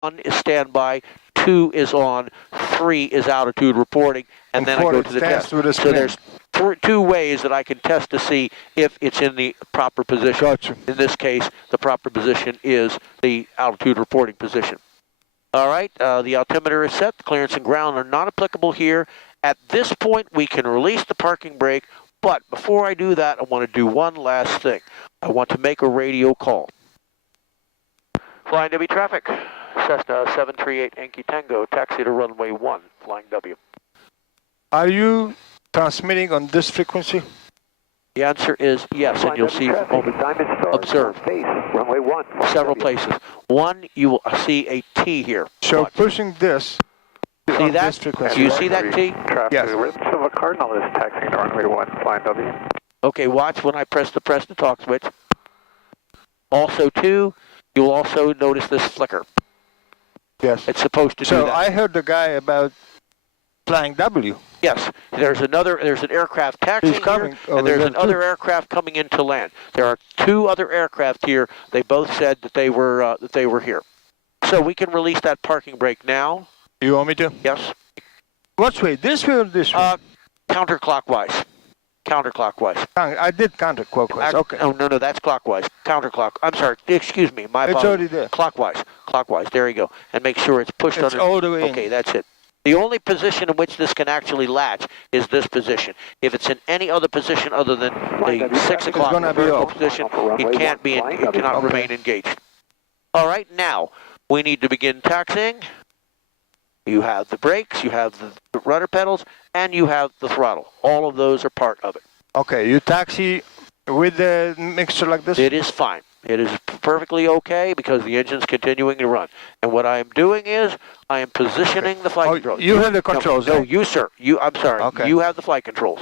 1 is standby, 2 is on, 3 is altitude reporting, and then I go to the test. So there's two ways that I can test to see if it's in the proper position. Gotcha. In this case, the proper position is the altitude reporting position. All right, the altimeter is set. The clearance and ground are not applicable here. At this point, we can release the parking brake, but before I do that, I want to do one last thing. I want to make a radio call. Flying W traffic, Cessna 738 Yankee Tango, taxi to runway 1, Flying W. Are you transmitting on this frequency? The answer is yes, and you'll see, observe, runway 1, several places. One, you will see a T here. So Watch. pushing this See on that? this frequency. Do you see that T? Traffic, Yes. Silver Cardinal is taxiing to runway 1, Flying W. Okay, watch when I press the talk switch. Also, too, you'll also notice this flicker. Yes. It's supposed to do So that. I heard the guy about Flying W. Yes, there's an aircraft taxiing He's coming here, and over there's there another too. aircraft coming in to land. There are 2 other aircraft here. They both said that they were here. So we can release that parking brake now. You want me to? Yes. Which way? This way or this way? Counterclockwise. Counterclockwise. I did counterclockwise. Okay. Oh, no, that's clockwise. I'm sorry. Excuse me. My It's apologies. already there. Clockwise. There you go. And make sure it's pushed It's under. all the way in. Okay, that's it. The only position in which this can actually latch is this position. If it's in any other position other than the 6 o'clock gonna be vertical off. position, it can't be. It cannot remain engaged. All right, now we need to begin taxiing. You have the brakes, you have the rudder pedals, and you have the throttle. All of those are part of it. Okay, you taxi with the mixture like this? It is fine. It is perfectly okay because the engine's continuing to run. And what I am doing is I am positioning the flight controls. You have the controls, No, right? you, sir. I'm sorry. Okay. You have the flight controls.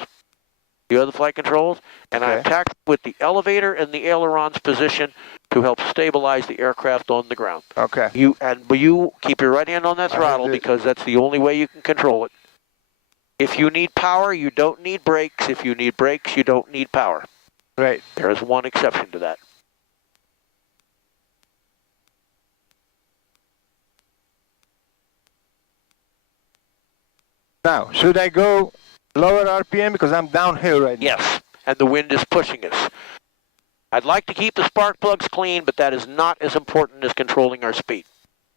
You have the flight controls, and I'm taxiing with the elevator and the ailerons position to help stabilize the aircraft on the ground. Okay. You keep your right hand on that throttle because that's the only way you can control it. If you need power, you don't need brakes. If you need brakes, you don't need power. Right. There is one exception to that. Now, should I go lower RPM because I'm downhill right now? Yes, and the wind is pushing us. I'd like to keep the spark plugs clean, but that is not as important as controlling our speed.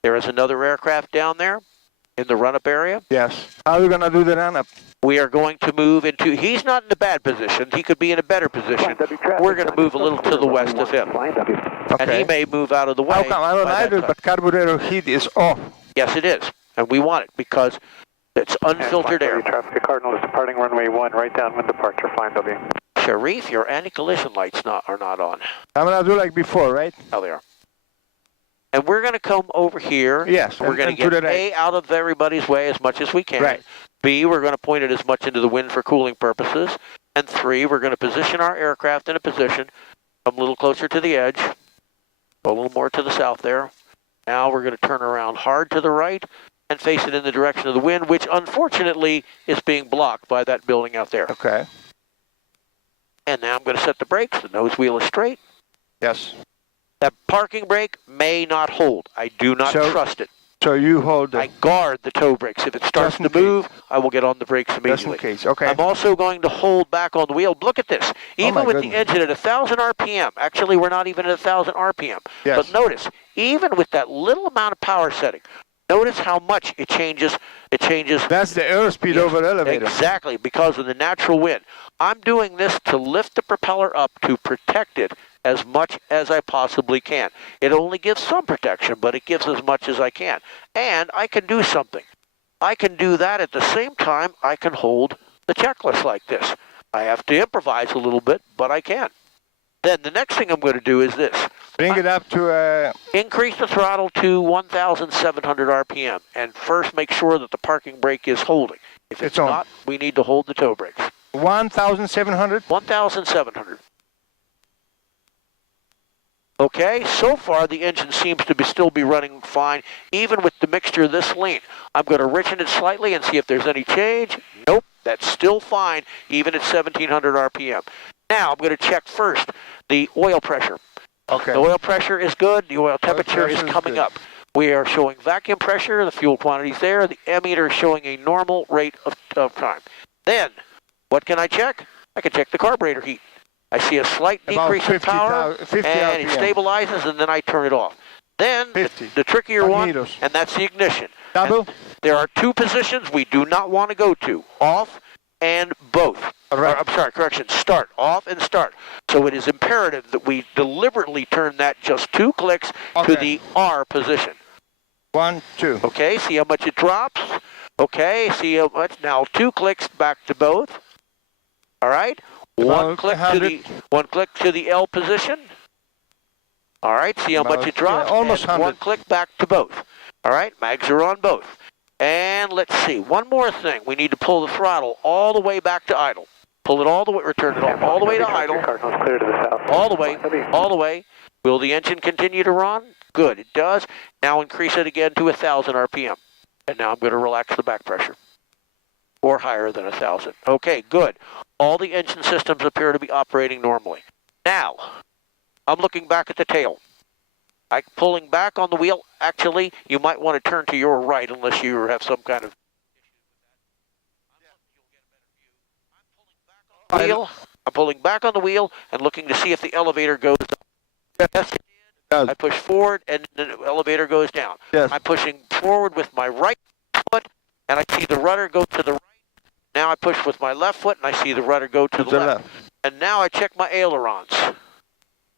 There is another aircraft down there in the run-up area. Yes. How are we going to do the run-up? We are going to move into, he's not in a bad position. He could be in a better position. We're going to move a little to the west of him. And he may move out of the way. How come? I don't either, but carburetor heat is off. Yes, it is. And we want it because it's unfiltered air. Traffic Cardinal is departing runway 1, right downwind departure, Flying W. Sharif, your anti-collision lights are not on. I'm going to do like before, right? Oh, they are. And we're going to come over here. Yes. We're going to get A, out of everybody's way as much as we can. Right. B, we're going to point it as much into the wind for cooling purposes. And 3, we're going to position our aircraft in a position, come a little closer to the edge, go a little more to the south there. Now we're going to turn around hard to the right and face it in the direction of the wind, which unfortunately is being blocked by that building out there. Okay. And now I'm going to set the brakes. The nose wheel is straight. Yes. That parking brake may not hold. I do not trust it. So you hold I guard the toe brakes. If it starts to move, I will get on the brakes immediately. Just in case, okay. I'm also going to hold back on the wheel. Look at this. Even with the engine at 1,000 RPM, actually we're not even at 1,000 RPM. Yes. But notice, even with that little amount of power setting, notice how much it changes. That's the airspeed over elevator. Exactly, because of the natural wind. I'm doing this to lift the propeller up to protect it as much as I possibly can. It only gives some protection, but it gives as much as I can. And I can do something. I can do that at the same time I can hold the checklist like this. I have to improvise a little bit, but I can. Then the next thing I'm going to do is this. Bring it up to... Increase the throttle to 1,700 RPM. And first make sure that the parking brake is holding. If it's not, we need to hold the toe brakes. 1,700? 1,700. Okay, so far the engine seems to still be running fine, even with the mixture this lean. I'm going to richen it slightly and see if there's any change. Nope, that's still fine, even at 1,700 RPM. Now I'm going to check first the oil pressure. Okay. The oil pressure is good. The oil temperature is coming up. We are showing vacuum pressure, the fuel quantity's there, the ammeter is showing a normal rate of time. Then, what can I check? I can check the carburetor heat. I see a slight About decrease in power, 50 and it RPM. stabilizes, and then I turn it off. Then, 50 the trickier one, magnetos. and that's the ignition. Double? And there are two positions we do not want to go to, off and both. Right. Or, I'm sorry, correction, start, off and start. So it is imperative that we deliberately turn that just 2 clicks to the R position. 1, 2. Okay, see how much it drops? Okay, see how much, now 2 clicks back to both. All right, one click to the L position. All right, see how much it drops? Yeah, almost and 100. 1 click back to both. All right, mags are on both. And let's see, one more thing. We need to pull the throttle all the way back to idle. Pull it all the way, return it all the way to idle. Cardinal's clear to the south. All the way, all the way. Will the engine continue to run? Good, it does. Now increase it again to 1,000 RPM. And now I'm going to relax the back pressure. Or higher than 1,000. Okay, good. All the engine systems appear to be operating normally. Now, I'm looking back at the tail. I'm pulling back on the wheel. Actually, you might want to turn to your right unless you have some kind of wheel. I'm pulling back on the wheel and looking to see if the elevator goes up. Yes, it did. I push forward and the elevator goes down. Yes. I'm pushing forward with my right foot and I see the rudder go to the right. Now I push with my left foot and I see the rudder go to the left. And now I check my ailerons.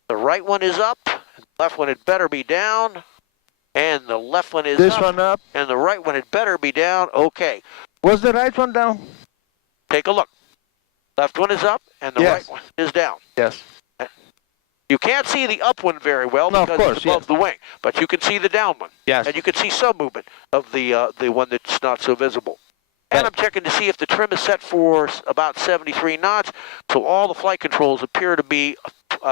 The right one is up, the left one had better be down, and the left one is This up, one up. and the right one had better be down. Okay, Was the right one down? take a look. Left one is up, and the Yes. right one is down. Yes. You can't see the up one very well No, of because course, it's above the wing, but you can see the down one. Yes. And you can see some movement of the one that's not so visible. And I'm checking to see if the trim is set for about 73 knots, so all the flight controls appear to be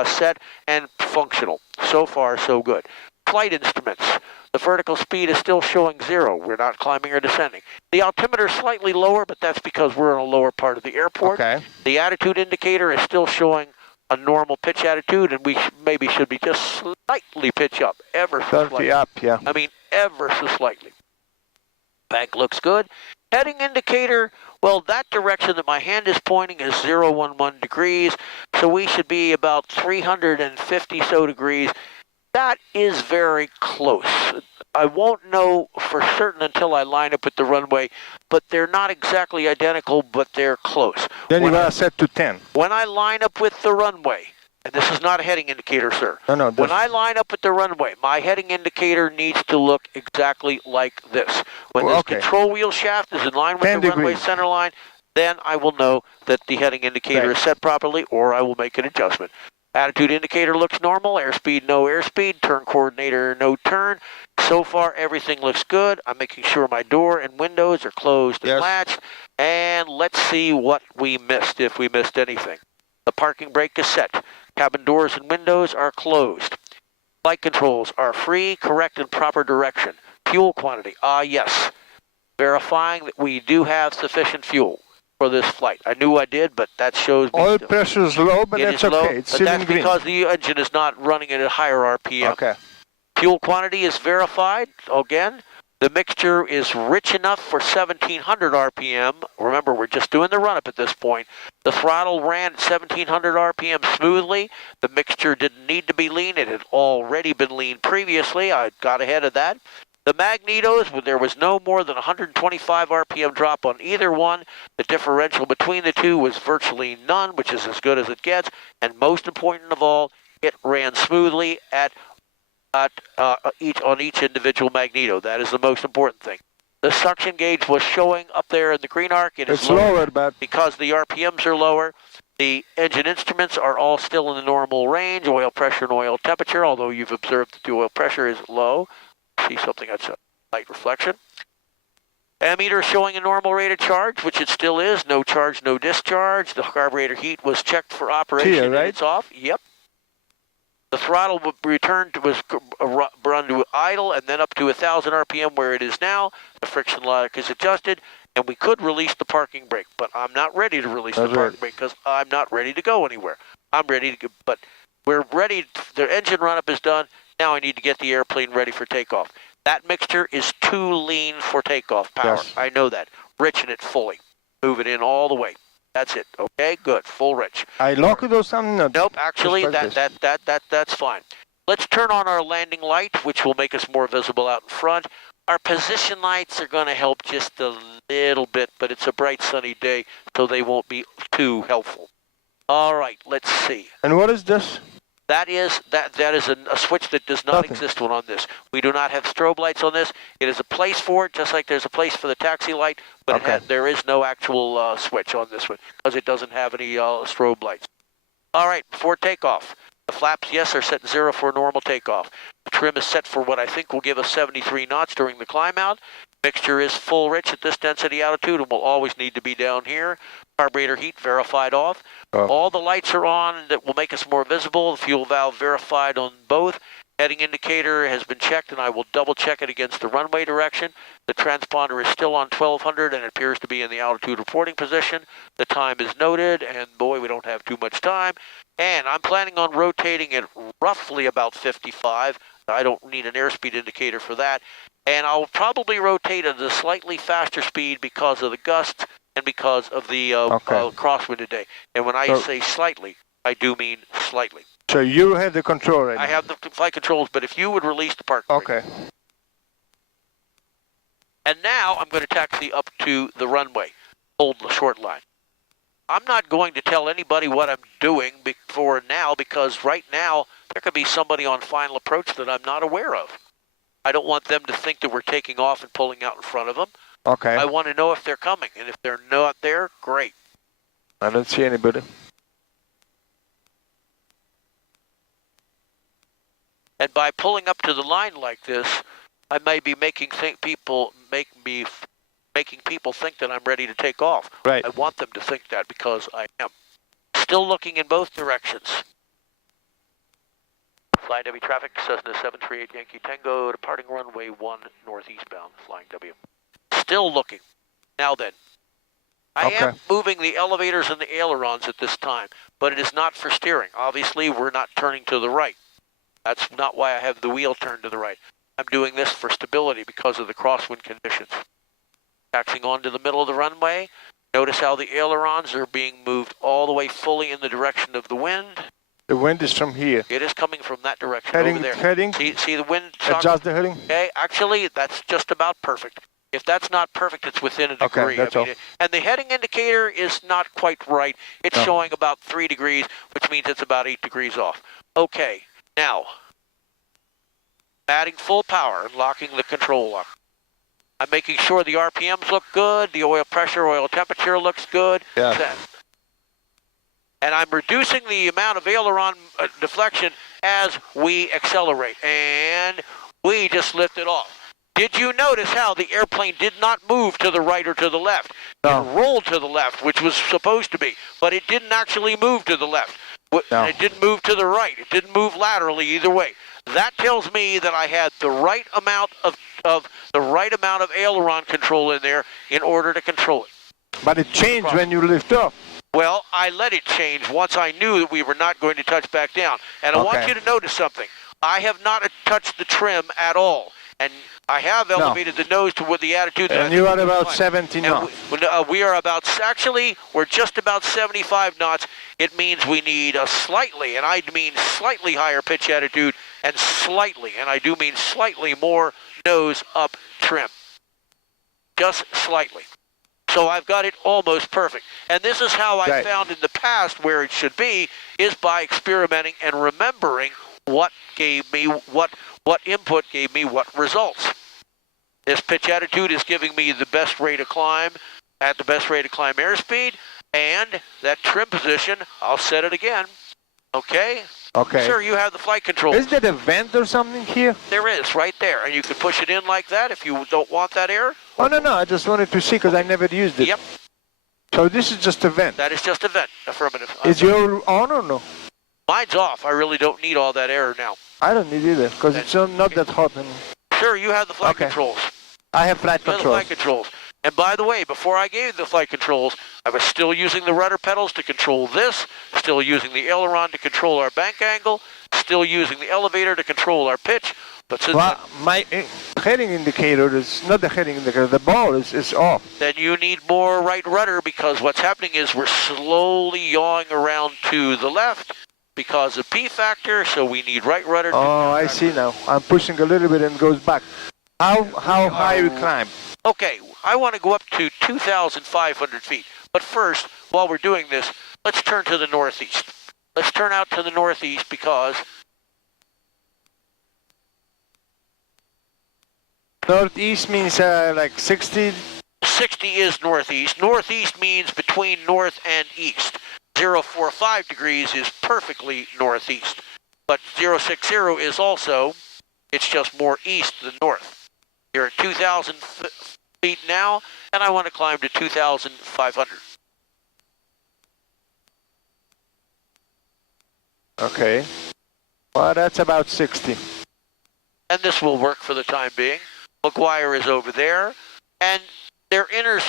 set and functional. So far, so good. Flight instruments. The vertical speed is still showing 0. We're not climbing or descending. The altimeter is slightly lower, but that's because we're in a lower part of the airport. Okay. The attitude indicator is still showing a normal pitch attitude, and we maybe should be just slightly pitch up, ever so 30 slightly. up, yeah. I mean, ever so slightly. Bank looks good. Heading indicator, well, that direction that my hand is pointing is 011 degrees, so we should be about 350 so degrees. That is very close. I won't know for certain until I line up with the runway, but they're not exactly identical, but they're close. Then you When I- gotta set to 10. When I line up with the runway, and this is not a heading indicator, sir. No, When I line up with the runway, my heading indicator needs to look exactly like this. When Well, this okay. control wheel shaft is in line with 10 the runway degrees. center line, then I will know that the heading indicator Right. is set properly, or I will make an adjustment. Attitude indicator looks normal, airspeed, no airspeed, turn coordinator, no turn. So far, everything looks good. I'm making sure my door and windows are closed and Yes. latched. And let's see what we missed, if we missed anything. The parking brake is set. Cabin doors and windows are closed. Flight controls are free, correct, and proper direction. Fuel quantity, yes. Verifying that we do have sufficient fuel for this flight. I knew I did, but that shows me Oil pressure is low, but it that's is low, okay. It's but still that's in green. because the engine is not running at a higher RPM. Okay. Fuel quantity is verified. Again, the mixture is rich enough for 1700 RPM. Remember, we're just doing the run-up at this point. The throttle ran at 1700 RPM smoothly. The mixture didn't need to be lean. It had already been lean previously. I got ahead of that. The magnetos, there was no more than 125 RPM drop on either one. The differential between the two was virtually none, which is as good as it gets. And most important of all, it ran smoothly on each individual magneto. That is the most important thing. The suction gauge was showing up there in the green arc. It is It's lower, but because the RPMs are lower. The engine instruments are all still in the normal range, oil pressure and oil temperature, although you've observed that the oil pressure is low. See something that's a light reflection. Ammeter showing a normal rate of charge, which it still is. No charge, no discharge. The carburetor heat was checked for operation, Here, right? and it's off. Yep. The throttle was run to idle and then up to 1,000 RPM where it is now. The friction lock is adjusted, and we could release the parking brake, but I'm not ready to release the parking brake because I'm not ready to go anywhere. I'm ready to go, but we're ready. The engine run-up is done. Now I need to get the airplane ready for takeoff. That mixture is too lean for takeoff power. Yes. I know that. Richen it fully. Move it in all the way. That's it. Okay, good. Full rich. I lock it or something? No, Nope, actually, just like that's fine. Let's turn on our landing light, which will make us more visible out in front. Our position lights are going to help just a little bit, but it's a bright sunny day, so they won't be too helpful. All right, let's see. And what is this? That is a switch that does not Nothing. exist on this. We do not have strobe lights on this. It is a place for it, just like there's a place for the taxi light, but Okay. there is no actual switch on this one because it doesn't have any strobe lights. All right, before takeoff, the flaps, yes, are set 0 for normal takeoff. The trim is set for what I think will give us 73 knots during the climb out. Mixture is full rich at this density altitude and will always need to be down here. Carburetor heat verified off. Oh. All the lights are on that will make us more visible. The fuel valve verified on both. Heading indicator has been checked, and I will double check it against the runway direction. The transponder is still on 1200 and it appears to be in the altitude reporting position. The time is noted, and boy, we don't have too much time. And I'm planning on rotating it roughly about 55. I don't need an airspeed indicator for that. And I'll probably rotate at a slightly faster speed because of the gusts and because of the crosswind today. And when I say slightly, I do mean slightly. So you have the control right I now? have the flight controls, but if you would release the park brake. Okay. And now I'm going to taxi up to the runway, hold the short line. I'm not going to tell anybody what I'm doing for now because right now there could be somebody on final approach that I'm not aware of. I don't want them to think that we're taking off and pulling out in front of them. Okay. I want to know if they're coming, and if they're not there, great. I don't see anybody. And by pulling up to the line like this, I may be making people think that I'm ready to take off. Right. I want them to think that because I am. Still looking in both directions. Flying W traffic, Cessna 738 Yankee Tango, departing runway 1 northeastbound, flying W. Still looking. Now then, I am moving the elevators and the ailerons at this time, but it is not for steering. Obviously, we're not turning to the right. That's not why I have the wheel turned to the right. I'm doing this for stability because of the crosswind conditions. Taxiing onto the middle of the runway. Notice how the ailerons are being moved all the way fully in the direction of the wind. The wind is from here. It is coming from that direction Heading, over there. heading. See the wind? Adjust the heading. Okay, actually, that's just about perfect. If that's not perfect, it's within a degree. Okay, that's all. And the heading indicator is not quite right. It's showing about 3 degrees, which means it's about 8 degrees off. Okay, now, adding full power and locking the control lock. I'm making sure the RPMs look good, the oil pressure, oil temperature looks good. Yeah. And I'm reducing the amount of aileron deflection as we accelerate. And we just lifted off. Did you notice how the airplane did not move to the right or to the left? No. It rolled to the left, which was supposed to be, but it didn't actually move to the left. No. It didn't move to the right. It didn't move laterally either way. That tells me that I had the right amount of aileron control in there in order to control it. But it changed when you lift off. Well, I let it change once I knew that we were not going to touch back down. And I want you to notice something. I have not touched the trim at all. And I have elevated the nose to the attitude that and you are about 70 knots. We are about, actually, we're just about 75 knots. It means we need a slightly, and I mean slightly higher pitch attitude, and slightly, and I do mean slightly more nose up trim. Just slightly. So I've got it almost perfect. And this is how I found in the past where it should be, is by experimenting and remembering what gave me what input gave me what results. This pitch attitude is giving me the best rate of climb at the best rate of climb airspeed, and that trim position, I'll set it again. Okay? Okay. Sir, you have the flight controls. Is there a vent or something here? There is, right there. And you can push it in like that if you don't want that air. Oh, no, I just wanted to see because I never used it. Yep. So this is just a vent. That is just a vent. Affirmative. Is your on or no? Mine's off. I really don't need all that air now. I don't need either because it's not that hot. Sure, you have the flight controls. I have flight You have the controls. flight controls. And by the way, before I gave you the flight controls, I was still using the rudder pedals to control this, still using the aileron to control our bank angle, still using the elevator to control our pitch. But since Well, heading indicator is not the heading indicator. The ball is off. Then you need more right rudder, because what's happening is we're slowly yawing around to the left because of P factor, so we need right rudder. Oh, I see now. I'm pushing a little bit and goes back. How high we climb? Okay, I want to go up to 2,500 feet. But first, while we're doing this, let's turn to the northeast. Let's turn out to the northeast because Northeast means like 60. 60 is northeast. Northeast means between north and east. 045 degrees is perfectly northeast. But 060 is also, it's just more east than north. You're at 2,000 feet now, and I want to climb to 2,500. Okay. Well, that's about 60. And this will work for the time being. McGuire is over there, and their inner